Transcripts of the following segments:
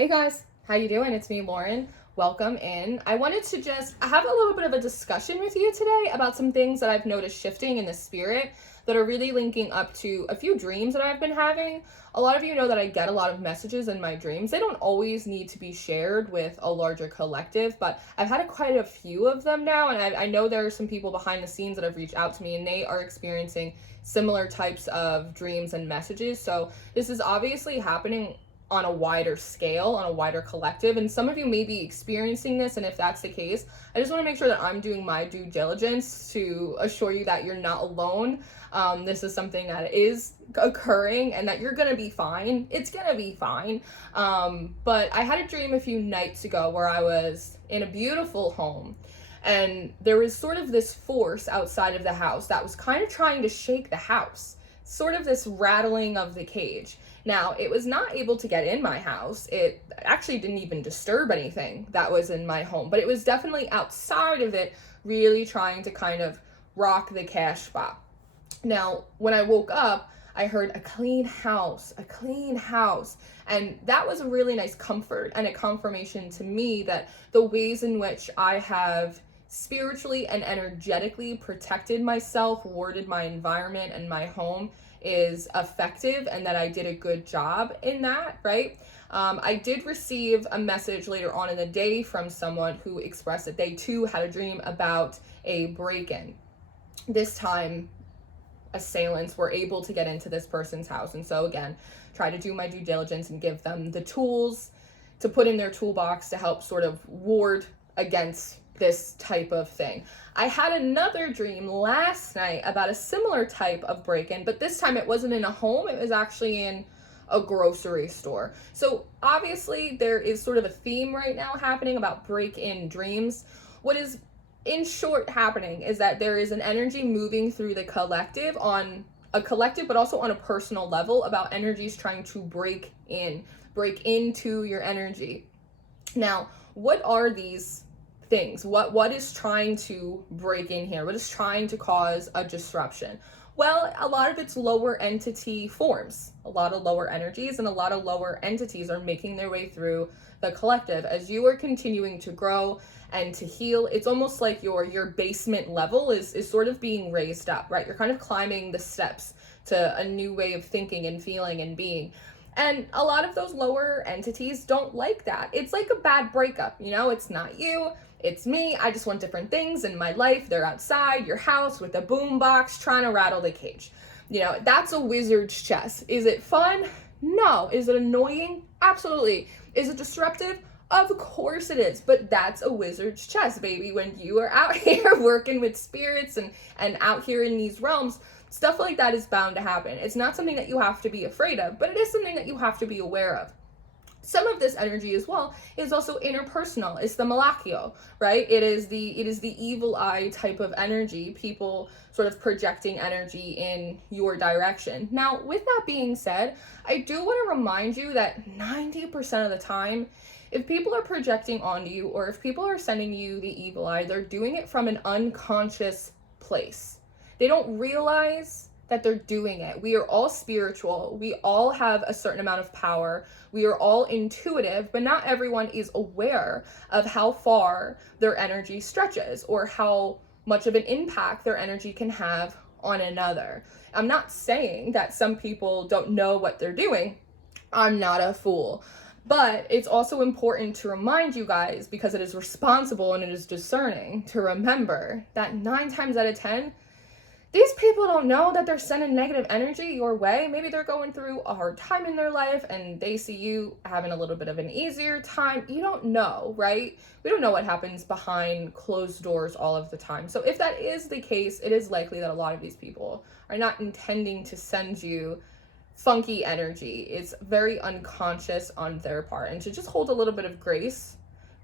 Hey guys, how you doing? It's me, Lauren. Welcome in. I wanted to just have a little bit of a discussion with you today about some things that I've noticed shifting in the spirit that are really linking up to a few dreams that I've been having. A lot of you know that I get a lot of messages in my dreams. They don't always need to be shared with a larger collective, but I've had quite a few of them now, and I know there are some people behind the scenes that have reached out to me, and they are experiencing similar types of dreams and messages. So this is obviously happening on a wider scale, on a wider collective, and some of you may be experiencing this, and if that's the case, I just want to make sure that I'm doing my due diligence to assure you that you're not alone. This is something that is occurring and that you're gonna be fine. It's gonna be fine. But I had a dream a few nights ago where I was in a beautiful home, and there was sort of this force outside of the house that was kind of trying to shake the house, sort of this rattling of the cage. Now, it was not able to get in my house. It actually didn't even disturb anything that was in my home, but it was definitely outside of it, really trying to kind of rock the cash spot. Now, when I woke up, I heard a clean house, and that was a really nice comfort and a confirmation to me that the ways in which I have spiritually and energetically protected myself, warded my environment and my home is effective, and that I did a good job in that, right? I did receive a message later on in the day from someone who expressed that they too had a dream about a break-in. This time, assailants were able to get into this person's house, and so again, try to do my due diligence and give them the tools to put in their toolbox to help sort of ward against this type of thing. I had another dream last night about a similar type of break-in, but this time it wasn't in a home, it was actually in a grocery store. So obviously there is sort of a theme right now happening about break-in dreams. What is in short happening is that there is an energy moving through the collective, on a collective but also on a personal level, about energies trying to break into your energy. Now, what are these things? What is trying to break in here? What is trying to cause a disruption? Well, a lot of it's lower entity forms. A lot of lower energies and a lot of lower entities are making their way through the collective. As you are continuing to grow and to heal, it's almost like your basement level is sort of being raised up, right? You're kind of climbing the steps to a new way of thinking and feeling and being. And a lot of those lower entities don't like that. It's like a bad breakup, you know? It's not you, it's me. I just want different things in my life. They're outside your house with a boom box trying to rattle the cage. You know, that's a wizard's chess. Is it fun? No. Is it annoying? Absolutely. Is it disruptive? Of course it is, but that's a wizard's chess, baby. When you are out here working with spirits and out here in these realms, stuff like that is bound to happen. It's not something that you have to be afraid of, but it is something that you have to be aware of. Some of this energy as well is also interpersonal. It's the malakio, right? It is the evil eye type of energy, people sort of projecting energy in your direction. Now, with that being said, I do want to remind you that 90% of the time, if people are projecting onto you, or if people are sending you the evil eye, they're doing it from an unconscious place. They don't realize that they're doing it. We are all spiritual. We all have a certain amount of power. We are all intuitive, but not everyone is aware of how far their energy stretches or how much of an impact their energy can have on another. I'm not saying that some people don't know what they're doing. I'm not a fool. But it's also important to remind you guys, because it is responsible and it is discerning, to remember that 9 times out of 10, these people don't know that they're sending negative energy your way. Maybe they're going through a hard time in their life and they see you having a little bit of an easier time. You don't know, right? We don't know what happens behind closed doors all of the time. So if that is the case, it is likely that a lot of these people are not intending to send you funky energy. It's very unconscious on their part, and to just hold a little bit of grace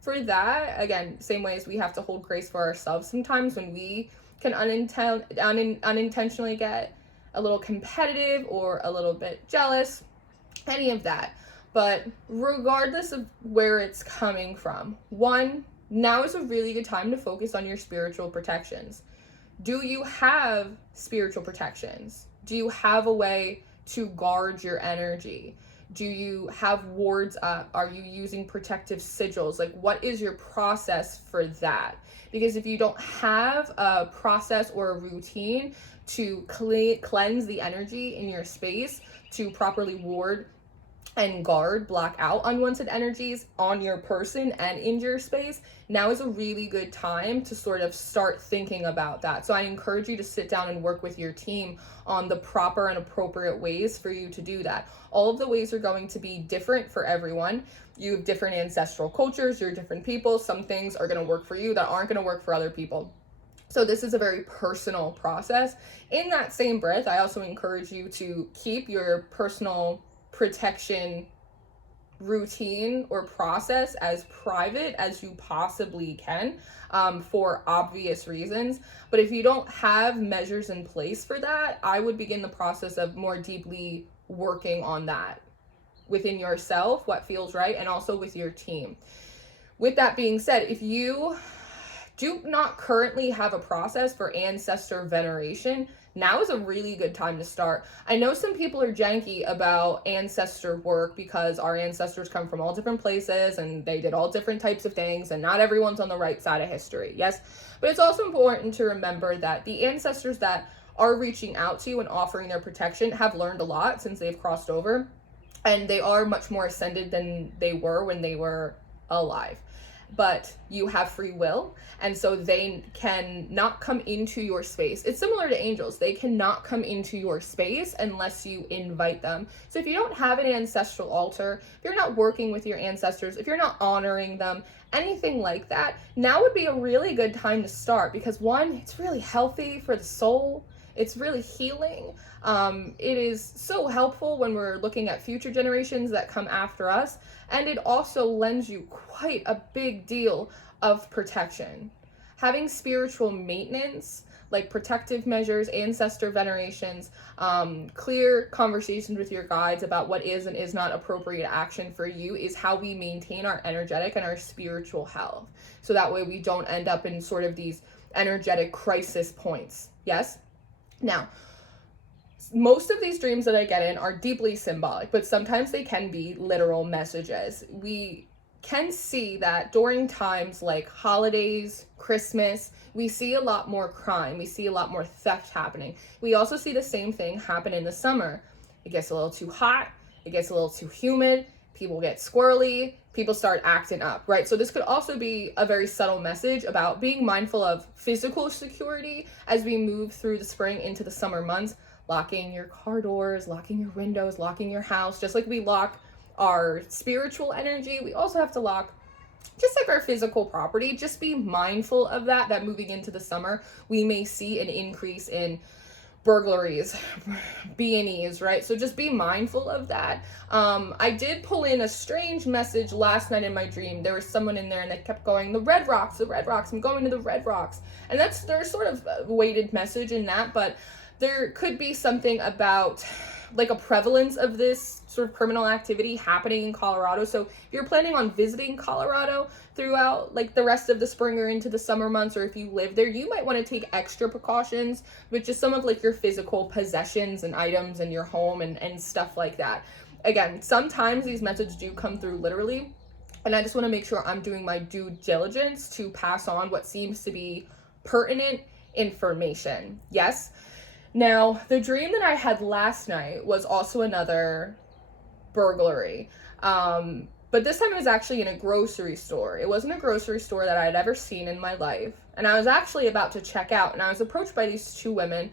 for that. Again, same way as we have to hold grace for ourselves sometimes when we can unintentionally get a little competitive or a little bit jealous, any of that. But regardless of where it's coming from, one, now is a really good time to focus on your spiritual protections. Do you have spiritual protections? Do you have a way to guard your energy? Do you have wards up? Are you using protective sigils? Like, what is your process for that? Because if you don't have a process or a routine to cleanse the energy in your space, to properly ward and guard, block out unwanted energies on your person and in your space, now is a really good time to sort of start thinking about that. So I encourage you to sit down and work with your team on the proper and appropriate ways for you to do that. All of the ways are going to be different for everyone. You have different ancestral cultures, you're different people. Some things are going to work for you that aren't going to work for other people. So this is a very personal process. In that same breath, I also encourage you to keep your personal protection routine or process as private as you possibly can, for obvious reasons. But if you don't have measures in place for that, I would begin the process of more deeply working on that within yourself, what feels right, and also with your team. With that being said, if you do not currently have a process for ancestor veneration, now is a really good time to start. I know some people are janky about ancestor work because our ancestors come from all different places and they did all different types of things, and not everyone's on the right side of history. Yes, but it's also important to remember that the ancestors that are reaching out to you and offering their protection have learned a lot since they've crossed over, and they are much more ascended than they were when they were alive. But you have free will, and so they can not come into your space. It's similar to angels. They cannot come into your space unless you invite them. So if you don't have an ancestral altar, if you're not working with your ancestors, if you're not honoring them, anything like that, now would be a really good time to start, because one, it's really healthy for the soul. It's really healing. It is so helpful when we're looking at future generations that come after us. And it also lends you quite a big deal of protection. Having spiritual maintenance, like protective measures, ancestor venerations, clear conversations with your guides about what is and is not appropriate action for you, is how we maintain our energetic and our spiritual health. So that way we don't end up in sort of these energetic crisis points. Yes? Now, most of these dreams that I get in are deeply symbolic, but sometimes they can be literal messages. We can see that during times like holidays, Christmas, we see a lot more crime. We see a lot more theft happening. We also see the same thing happen in the summer. It gets a little too hot. It gets a little too humid. People get squirrely. People start acting up, right? So this could also be a very subtle message about being mindful of physical security as we move through the spring into the summer months. Locking your car doors, locking your windows, locking your house. Just like we lock our spiritual energy, we also have to lock just like our physical property. Just be mindful of that moving into the summer, we may see an increase in burglaries, B&Es, right? So just be mindful of that. I did pull in a strange message last night in my dream. There was someone in there and they kept going, the Red Rocks, I'm going to the Red Rocks. And there's sort of a weighted message in that, but there could be something about like a prevalence of this sort of criminal activity happening in Colorado. So if you're planning on visiting Colorado throughout like the rest of the spring or into the summer months, or if you live there, you might want to take extra precautions with just some of like your physical possessions and items in your home and stuff like that. Again, sometimes these messages do come through literally, and I just want to make sure I'm doing my due diligence to pass on what seems to be pertinent information. Yes. Now, the dream that I had last night was also another burglary. But this time it was actually in a grocery store. It wasn't a grocery store that I had ever seen in my life. And I was actually about to check out, and I was approached by these two women,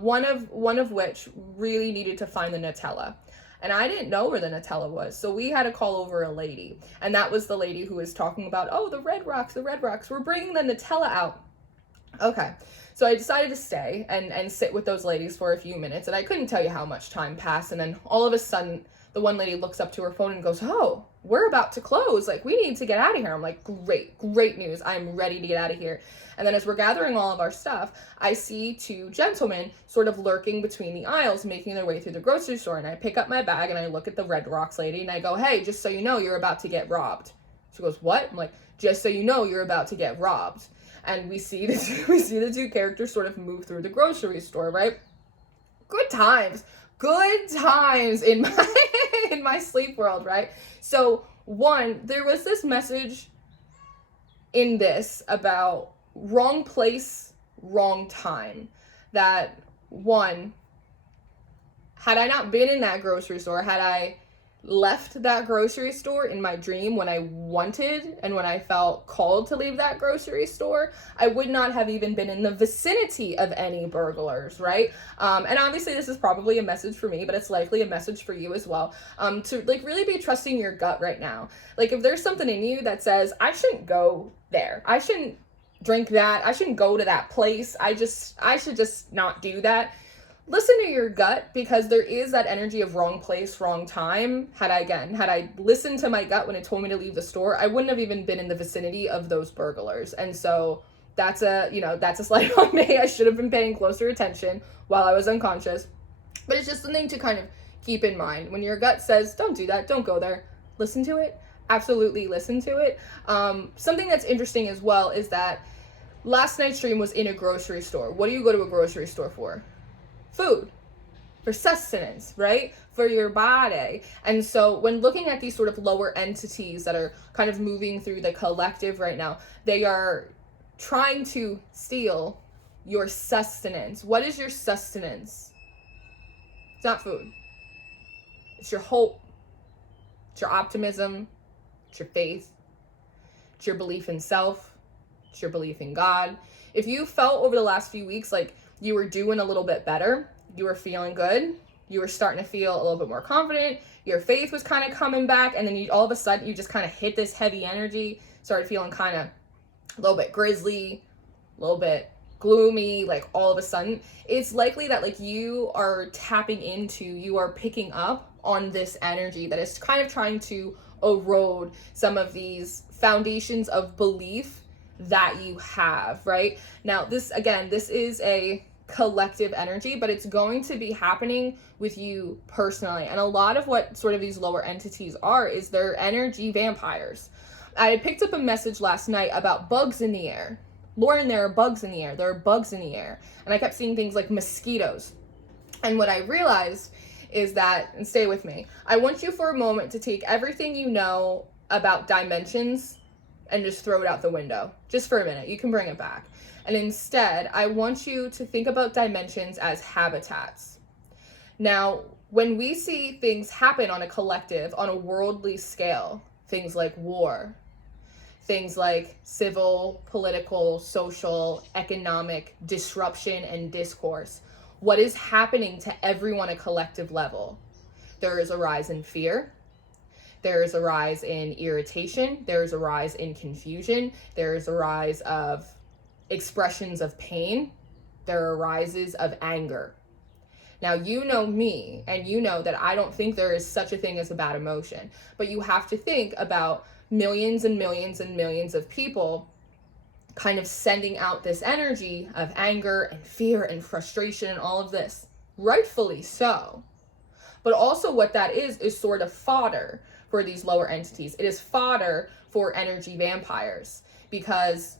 one of which really needed to find the Nutella. And I didn't know where the Nutella was. So we had to call over a lady. And that was the lady who was talking about, oh, the Red Rocks, we're bringing the Nutella out. Okay. So I decided to stay and sit with those ladies for a few minutes, and I couldn't tell you how much time passed, and then all of a sudden, the one lady looks up to her phone and goes, oh, we're about to close, like, we need to get out of here. I'm like, great news, I'm ready to get out of here. And then as we're gathering all of our stuff, I see two gentlemen sort of lurking between the aisles, making their way through the grocery store, and I pick up my bag, and I look at the Red Rocks lady, and I go, hey, just so you know, you're about to get robbed. She goes, what? I'm like, just so you know, you're about to get robbed. And we see the two characters sort of move through the grocery store, right? Good times in my in my sleep world, right? So one, there was this message in this about wrong place, wrong time. That one, had I not been in that grocery store, had I left that grocery store in my dream when I wanted and when I felt called to leave that grocery store, I would not have even been in the vicinity of any burglars, right? And obviously this is probably a message for me, but it's likely a message for you as well, to like really be trusting your gut right now. Like if there's something in you that says, I shouldn't go there, I shouldn't drink that, I shouldn't go to that place, I should just not do that. Listen to your gut, because there is that energy of wrong place, wrong time. Had I listened to my gut when it told me to leave the store, I wouldn't have even been in the vicinity of those burglars. And so that's a slight on me. I should have been paying closer attention while I was unconscious. But it's just something to kind of keep in mind. When your gut says, don't do that, don't go there, listen to it. Absolutely listen to it. Something that's interesting as well is that last night's stream was in a grocery store. What do you go to a grocery store for? Food, for sustenance, right? For your body. And so when looking at these sort of lower entities that are kind of moving through the collective right now, they are trying to steal your sustenance. What is your sustenance? It's not food. It's your hope. It's your optimism. It's your faith. It's your belief in self. It's your belief in God. If you felt over the last few weeks like you were doing a little bit better, you were feeling good, you were starting to feel a little bit more confident, your faith was kind of coming back, and then all of a sudden you just kind of hit this heavy energy, started feeling kind of a little bit grisly, a little bit gloomy, like all of a sudden, it's likely that like you are tapping into, you are picking up on this energy that is kind of trying to erode some of these foundations of belief that you have, right? Now, this is a collective energy, but it's going to be happening with you personally. And a lot of what sort of these lower entities are is they're energy vampires. I picked up a message last night about bugs in the air. Lauren, there are bugs in the air. There are bugs in the air. And I kept seeing things like mosquitos. And what I realized is that, and stay with me, I want you for a moment to take everything you know about dimensions and just throw it out the window, just for a minute. You can bring it back. And instead, I want you to think about dimensions as habitats. Now, when we see things happen on a collective, on a worldly scale, things like war, things like civil, political, social, economic disruption and discourse, what is happening to everyone at a collective level? There is a rise in fear. There is a rise in irritation. There is a rise in confusion. There is a rise of expressions of pain. There are rises of anger. Now, you know me, and you know that I don't think there is such a thing as a bad emotion, but you have to think about millions and millions and millions of people kind of sending out this energy of anger and fear and frustration and all of this, rightfully so. But also what that is sort of fodder for these lower entities. It is fodder for energy vampires, because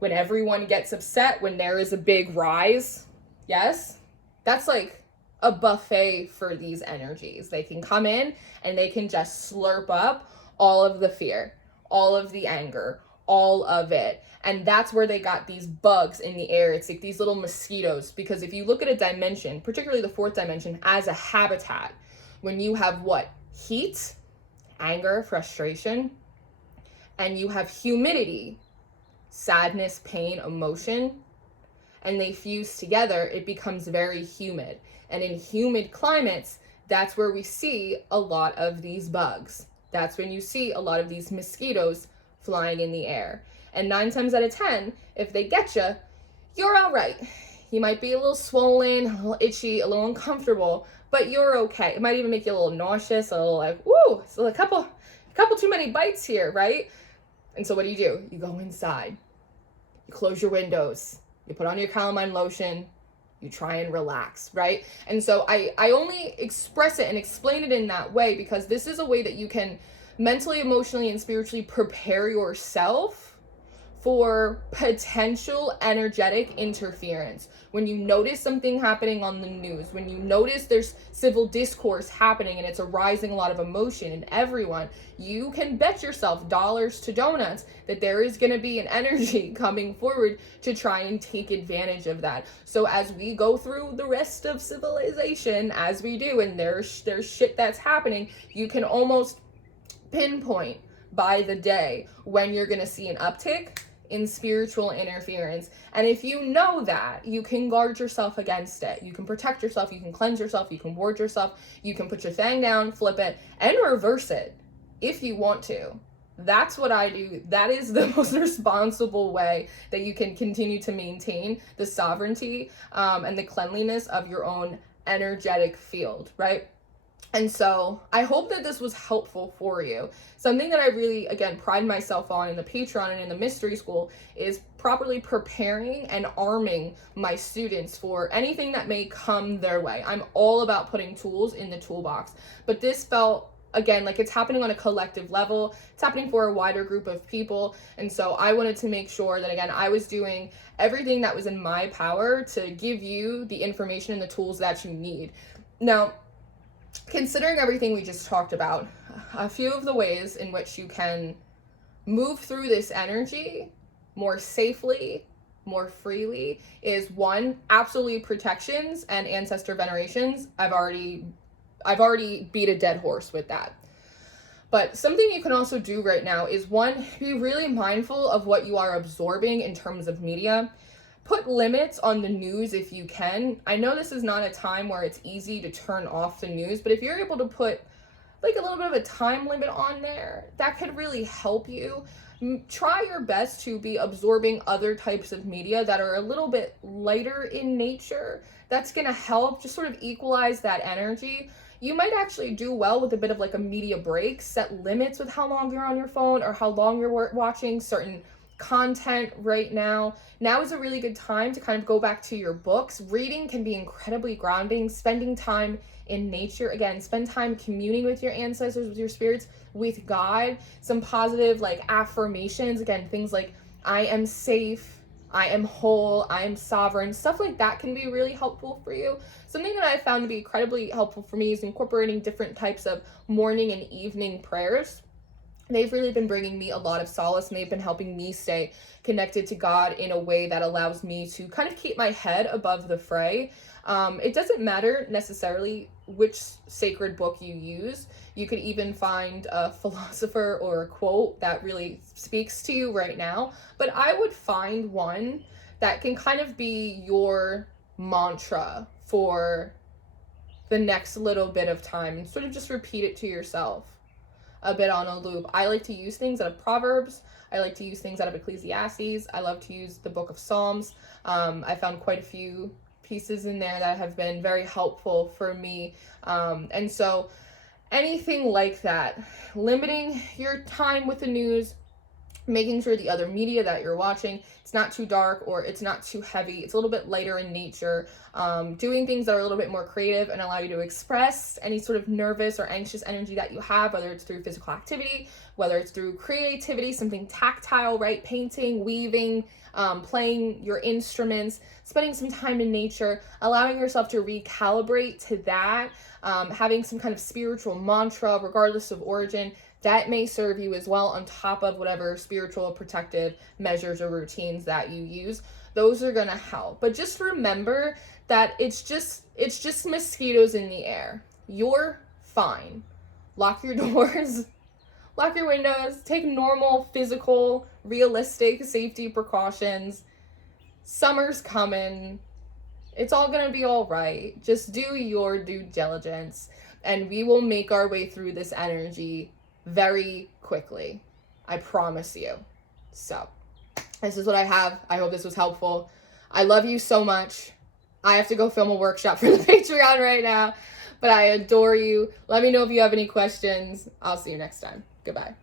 when everyone gets upset, when there is a big rise, yes, that's like a buffet for these energies. They can come in and they can just slurp up all of the fear, all of the anger, all of it. And that's where they got these bugs in the air. It's like these little mosquitoes, because if you look at a dimension, particularly the fourth dimension, as a habitat, when you have what? Heat, anger, frustration, and you have humidity, sadness, pain, emotion, and they fuse together, it becomes very humid. And in humid climates, that's where we see a lot of these bugs. That's when you see a lot of these mosquitoes flying in the air. And 9 times out of 10, if they get you, you're all right. You might be a little swollen, a little itchy, a little uncomfortable, but you're okay. It might even make you a little nauseous, a little like, woo, so a couple too many bites here, right? And so what do? You go inside, you close your windows, you put on your calamine lotion, you try and relax, right? And so I only express it and explain it in that way because this is a way that you can mentally, emotionally, and spiritually prepare yourself for potential energetic interference. When you notice something happening on the news, when you notice there's civil discourse happening and it's arising a lot of emotion in everyone, you can bet yourself dollars to donuts that there is going to be an energy coming forward to try and take advantage of that. So as we go through the rest of civilization, as we do, and there's shit that's happening, you can almost pinpoint by the day when you're going to see an uptick in spiritual interference. And if you know that, you can guard yourself against it. You can protect yourself, you can cleanse yourself, you can ward yourself, you can put your thing down, flip it, and reverse it if you want to. That's what I do. That is the most responsible way that you can continue to maintain the sovereignty and the cleanliness of your own energetic field, right? And so I hope that this was helpful for you. Something that I really, again, pride myself on in the Patreon and in the mystery school is properly preparing and arming my students for anything that may come their way. I'm all about putting tools in the toolbox, but this felt, again, like it's happening on a collective level. It's happening for a wider group of people. And so I wanted to make sure that, again, I was doing everything that was in my power to give you the information and the tools that you need. Now, considering everything we just talked about, a few of the ways in which you can move through this energy more safely, more freely is one, absolute protections and ancestor venerations. I've already beat a dead horse with that. But something you can also do right now is one, be really mindful of what you are absorbing in terms of media. Put limits on the news if you can. I know this is not a time where it's easy to turn off the news, but if you're able to put like a little bit of a time limit on there, that could really help you. Try your best to be absorbing other types of media that are a little bit lighter in nature. That's going to help just sort of equalize that energy. You might actually do well with a bit of like a media break. Set limits with how long you're on your phone or how long you're watching certain content right now. Now is a really good time to kind of go back to your books. Reading can be incredibly grounding. Spending time in nature, again, spend time communing with your ancestors, with your spirits, with God. Some positive like affirmations, again, things like I am safe, I am whole, I am sovereign. Stuff like that can be really helpful for you. Something that I found to be incredibly helpful for me is incorporating different types of morning and evening prayers. They've really been bringing me a lot of solace, and they've been helping me stay connected to God in a way that allows me to kind of keep my head above the fray. It doesn't matter necessarily which sacred book you use. You could even find a philosopher or a quote that really speaks to you right now. But I would find one that can kind of be your mantra for the next little bit of time, and sort of just repeat it to yourself a bit on a loop. I like to use things out of Proverbs. I like to use things out of Ecclesiastes. I love to use the book of Psalms. I found quite a few pieces in there that have been very helpful for me. And so anything like that, limiting your time with the news, making sure the other media that you're watching, it's not too dark or it's not too heavy. It's a little bit lighter in nature. Doing things that are a little bit more creative and allow you to express any sort of nervous or anxious energy that you have, whether it's through physical activity, whether it's through creativity, something tactile, right? Painting, weaving, playing your instruments, spending some time in nature, allowing yourself to recalibrate to that, having some kind of spiritual mantra, regardless of origin, that may serve you as well on top of whatever spiritual protective measures or routines that you use. Those are going to help. But just remember that it's just mosquitoes in the air. You're fine. Lock your doors, lock your windows, take normal, physical, realistic safety precautions. Summer's coming. It's all going to be all right. Just do your due diligence, and we will make our way through this energy very quickly. I promise you. So, this is what I have. I hope this was helpful. I love you so much. I have to go film a workshop for the Patreon right now, but I adore you. Let me know if you have any questions. I'll see you next time. Goodbye.